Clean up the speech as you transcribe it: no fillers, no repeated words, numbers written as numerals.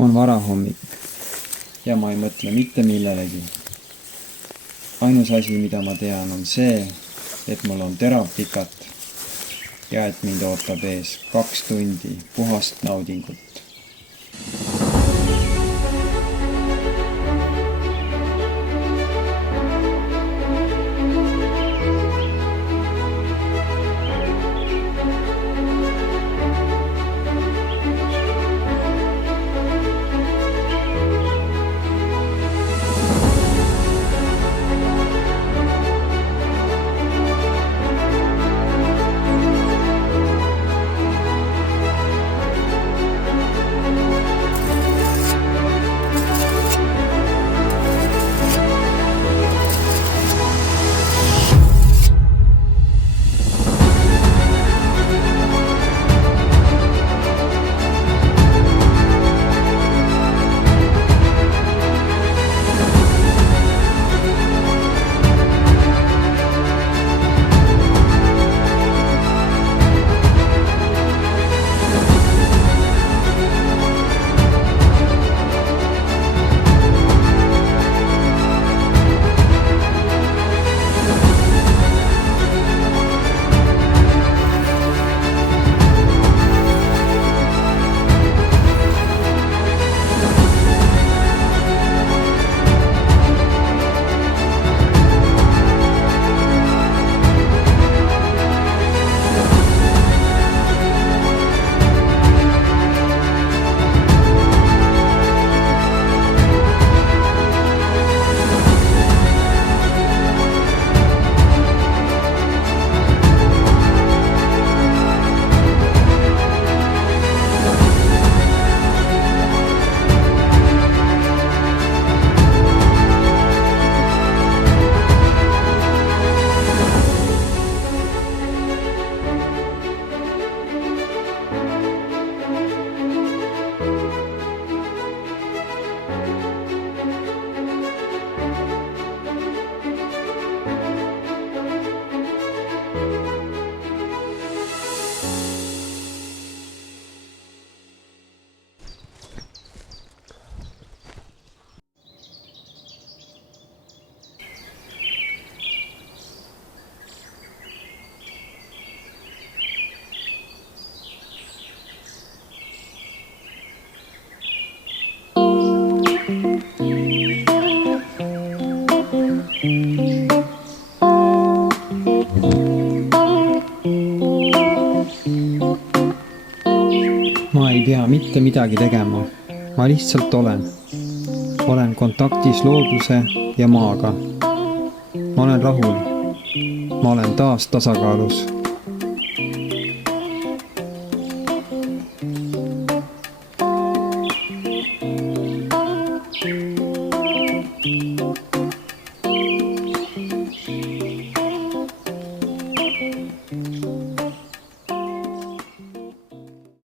On varahommik ja ma ei mõtle mitte millelegi. Ainus asi, mida ma tean, on see, et mul on terav pikat ja et mind ootab ees 2 tundi puhast naudingut. Ma ei pea mitte midagi tegema, ma lihtsalt olen. Olen kontaktis looduse ja maaga. Ma olen rahul. Ma olen taas tasakaalus.